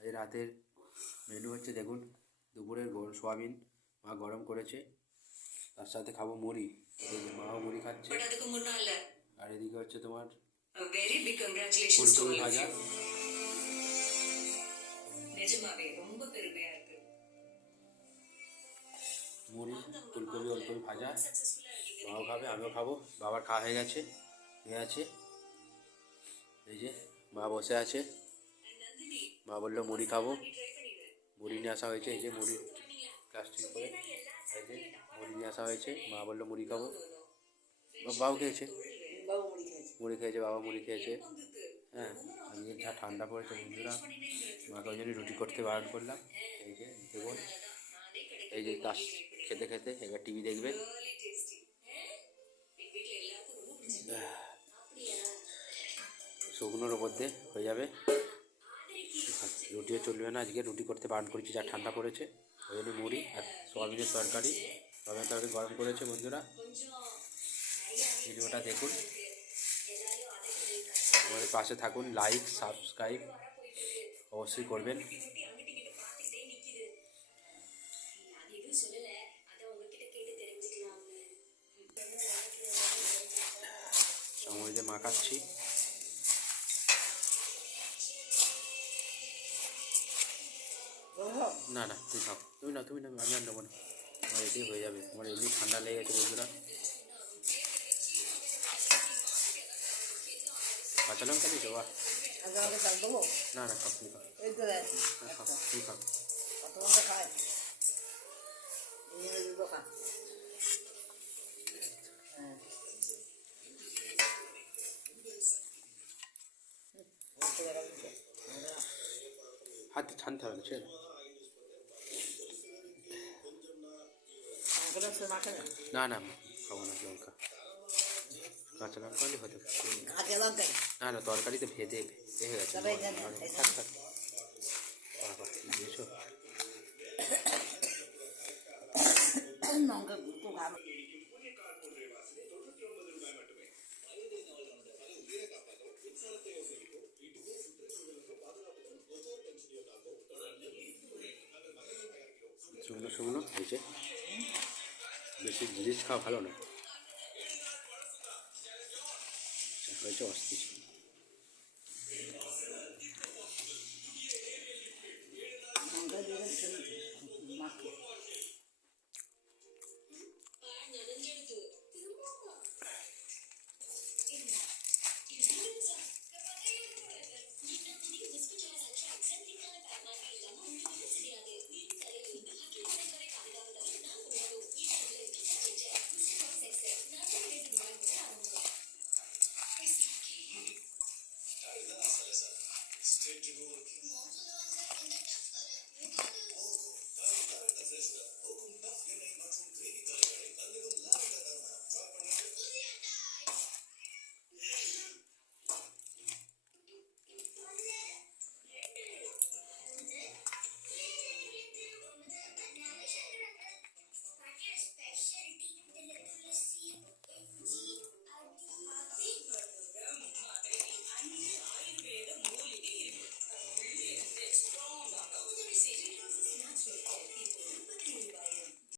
আজ রাতের মেনু হচ্ছে দেখুন দুপুরের গরম সোয়াবিন মা গরম করেছে তার সাথে খাব মুড়ি। মাও মুড়ি খাচ্ছে। আর এদিকে হচ্ছে তোমার ফুলকপি ভাজা। মুড়ি ফুলকপি অল্প ভাজা। মাও খাবে আমিও খাব। বাবার খাওয়া হয়ে গেছে হয়ে আছে। এই যে মা বসে আছে। মা বলল, মুড়ি খাব। মুড়ি নিয়ে আসা হয়েছে, এই যে মুড়ি প্লাস্টিক করে। এই যে মুড়ি নিয়ে আসা হয়েছে, মা বলল, মুড়ি খাব। বাবু খেয়েছে। মুড়ি খেয়েছে, বাবা মুড়ি খেয়েছে। হ্যাঁ আমি যা ঠান্ডা পড়েছে বন্ধুরা মাকে ওই জন্য রুটি করতে বারণ করলাম। এই যে দেবো এই যে তাস খেতে খেতে, এবার টিভি দেখবে। শুকনোর মধ্যে হয়ে যাবে। রুটিও চলবে না আজকে, রুটি করতে বারণ করেছি, যা ঠান্ডা পড়েছে, ওই জন্য মুড়ি আর সোয়াবিনের তরকারি। সোয়াবিনের তরকারি গরম করেছে বন্ধুরা। ভিডিওটা দেখুন। আমাদের পাশে থাকুন লাইক সাবস্ক্রাইব অবশ্যই করবেন। সময় মাখাচ্ছি। না না, তুই খাও তুমি না তুমি না, আমি আর নেব না। আমার এটাই হয়ে যাবে। আমার এমনি ঠান্ডা লেগে গেছে বন্ধুরা। কাঁচা লঙ্কা নিয়েছো বাহ। না না খাও তুমি খাও। হাত ছানতে হবে না ছেড়ে না না খাব না লঙ্কা। কাঁচা লঙ্কা হলে হতে না। না তরকারিতে ভেদে হয়ে গেছে থাক থাক। বাবা দিয়েছ লঙ্কা শুকনো শুকনো হয়েছে বেশি জিনিস খাওয়া ভালো না। হয়েছে অস্থির। changeable